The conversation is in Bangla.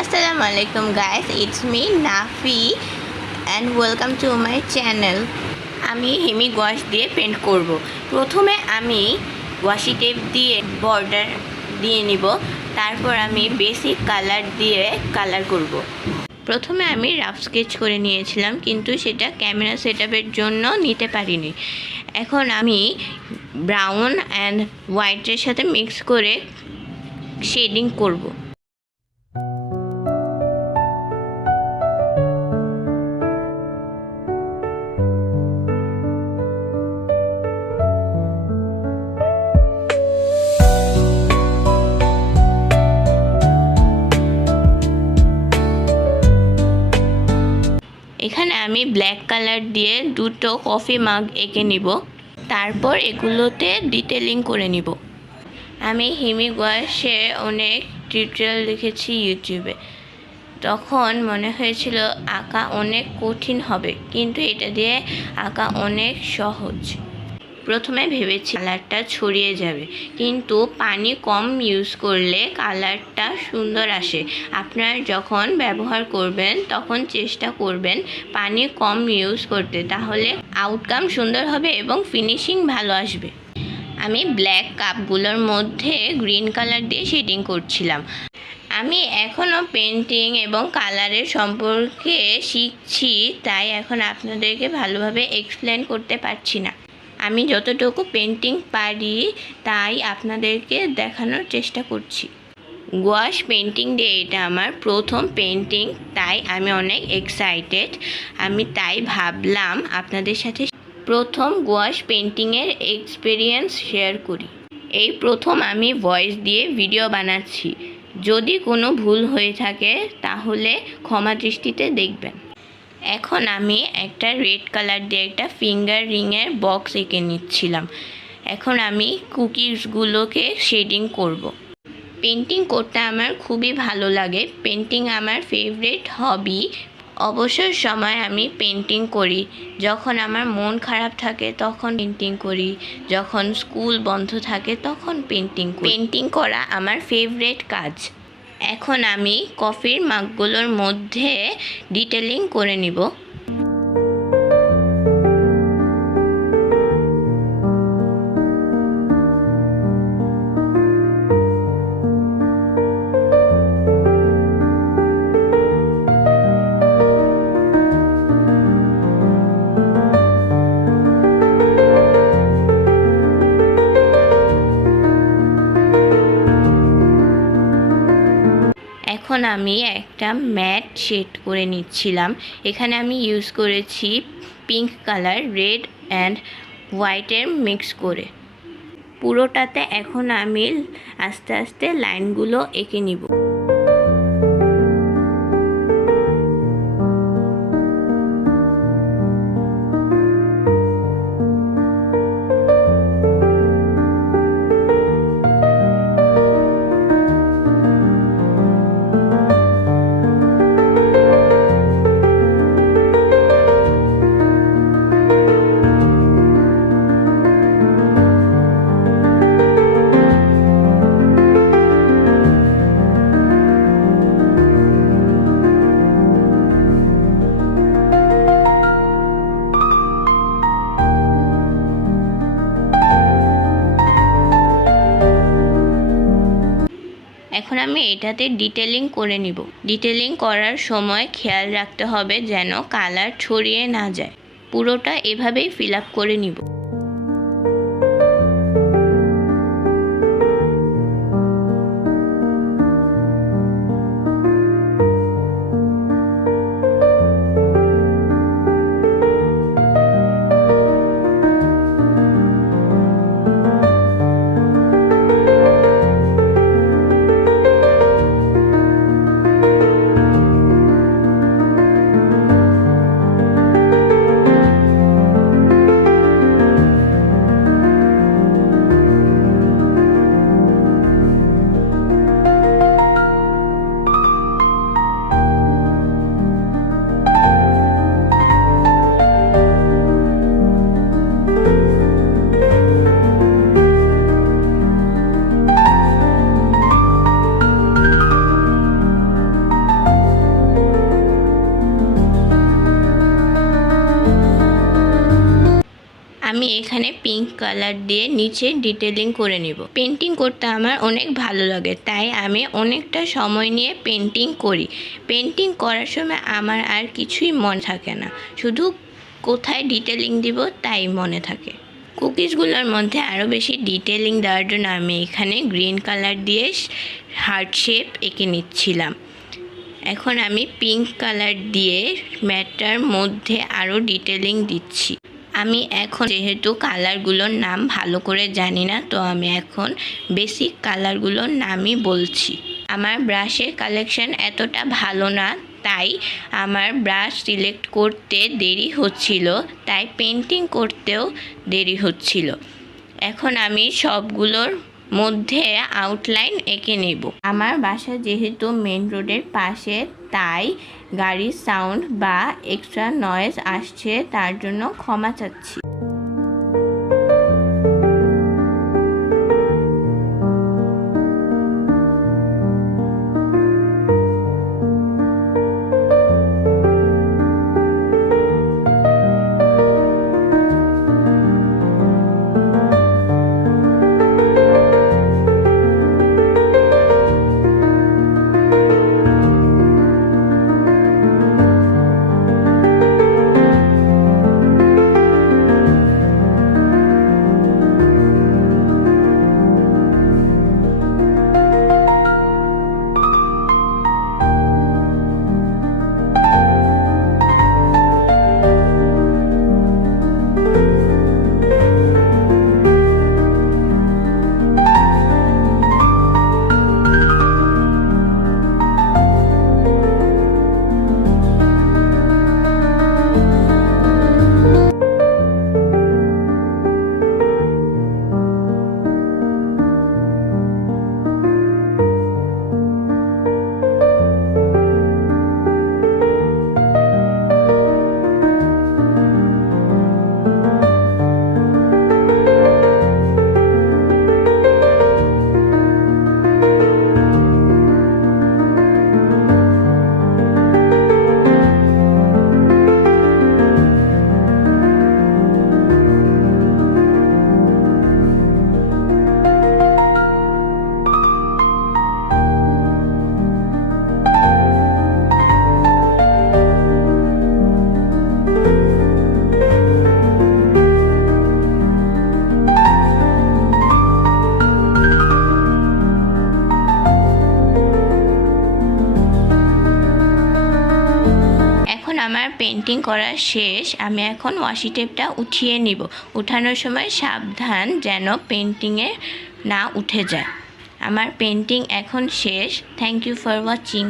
Assalamu alaikum guys, it's me Nafi and welcome to my channel. আমি হেমি ওয়াশ দিয়ে পেন্ট করব। প্রথমে আমি ওয়াশি টেপ দিয়ে বর্ডার দিয়ে নিব, তারপর আমি বেসিক কালার দিয়ে কালার করব। প্রথমে আমি রাফ স্কেচ করে নিয়েছিলাম, কিন্তু সেটা ক্যামেরা সেটআপের জন্য নিতে পারিনি। এখন আমি ব্রাউন অ্যান্ড হোয়াইটের সাথে মিক্স করে শেডিং করব। এখানে আমি ব্ল্যাক কালার দিয়ে দুটো কফি মাগ এঁকে নিব, তারপর এগুলোতে ডিটেলিং করে নিব। আমি হেমি ওয়াশে অনেক টিউটোরিয়াল দেখেছি ইউটিউবে, তখন মনে হয়েছিল আঁকা অনেক কঠিন হবে, কিন্তু এটা দিয়ে আঁকা অনেক সহজ। প্রথমে ভেবেছি কালারটা ছড়িয়ে যাবে, কিন্তু পানি কম ইউজ করলে কালারটা সুন্দর আসে। আপনারা যখন ব্যবহার করবেন তখন চেষ্টা করবেন পানি কম ইউজ করতে, তাহলে আউটকাম সুন্দর হবে এবং ফিনিশিং ভালো আসবে। আমি ব্ল্যাক কাপগুলোর মধ্যে গ্রিন কালার দিয়ে শেডিং করছিলাম। আমি এখনও পেন্টিং এবং কালারের সম্পর্কে শিখছি, তাই এখন আপনাদেরকে ভালোভাবে এক্সপ্লেন করতে পারছি না। আমি যতটুকু পেন্টিং পারি তাই আপনাদেরকে দেখানোর চেষ্টা করছি। ওয়াশ পেন্টিং দিয়ে এটা আমার প্রথম পেন্টিং, তাই আমি অনেক এক্সাইটেড। আমি তাই ভাবলাম আপনাদের সাথে প্রথম ওয়াশ পেন্টিংয়ের এক্সপিরিয়েন্স শেয়ার করি। এই প্রথম আমি ভয়েস দিয়ে ভিডিও বানাচ্ছি। যদি কোনো ভুল হয়ে থাকে তাহলে ক্ষমা দৃষ্টিতে দেখবেন। এখন আমি একটা রেড কালার দিয়ে একটা ফিঙ্গার রিংয়ের বক্স এঁকে নিচ্ছিলাম। এখন আমি কুকিজগুলোকে শেডিং করব। পেন্টিং করতে আমার খুবই ভালো লাগে। পেন্টিং আমার ফেভারিট হবি। অবসর সময় আমি পেন্টিং করি। যখন আমার মন খারাপ থাকে তখন পেন্টিং করি, যখন স্কুল বন্ধ থাকে তখন পেন্টিং করা আমার ফেভারিট কাজ। এখন আমি কফির মাগগুলোর মধ্যে ডিটেলিং করে নিব। এখন আমি একটা ম্যাট শেড করে নিচ্ছিলাম। এখানে আমি ইউজ করেছি পিঙ্ক কালার, রেড অ্যান্ড হোয়াইটের মিক্স করে। পুরোটাতে এখন আমি আস্তে আস্তে লাইনগুলো এঁকে নিব। এখন আমি এটাতে ডিটেলিং করে নিব। ডিটেলিং করার সময় খেয়াল রাখতে হবে যেন কালার ছড়িয়ে না যায়। পুরোটা এভাবেই ফিল আপ করে নিব। এখানে পিঙ্ক কালার দিয়ে নিচে ডিটেলিং করে নিব। পেন্টিং করতে আমার অনেক ভালো লাগে, তাই আমি অনেকটা সময় নিয়ে পেন্টিং করি। পেন্টিং করার সময় আমার আর কিছুই মনে থাকে না, শুধু কোথায় ডিটেলিং দিব তাই মনে থাকে। কুকিজগুলোর মধ্যে আরও বেশি ডিটেলিং দেওয়ার জন্য আমি এখানে গ্রিন কালার দিয়ে হার্ট শেপ এঁকে নিচ্ছিলাম। এখন আমি পিঙ্ক কালার দিয়ে ম্যাটটার মধ্যে আরও ডিটেলিং দিচ্ছি। আমি এখন যেহেতু কালারগুলোর নাম ভালো করে জানি না, তো আমি এখন বেসিক কালারগুলোর নামই বলছি। আমার ব্রাশের কালেকশন এতটা ভালো না, তাই আমার ব্রাশ সিলেক্ট করতে দেরি হচ্ছিল, তাই পেন্টিং করতেও দেরি হচ্ছিল। এখন আমি সবগুলোর মধ্যে আউটলাইন এঁকে নেব। আমার বাসা যেহেতু মেন রোডের পাশে, তাই গাড়ির সাউন্ড বা এক্সট্রা নয়েজ আসছে, তার জন্য ক্ষমা চাচ্ছি। আমার পেন্টিং করা শেষ। আমি এখন ওয়াশি টেপটা উঠিয়ে নিব। উঠানোর সময় সাবধান যেন পেন্টিংয়ে না উঠে যায়। আমার পেন্টিং এখন শেষ। Thank you for watching.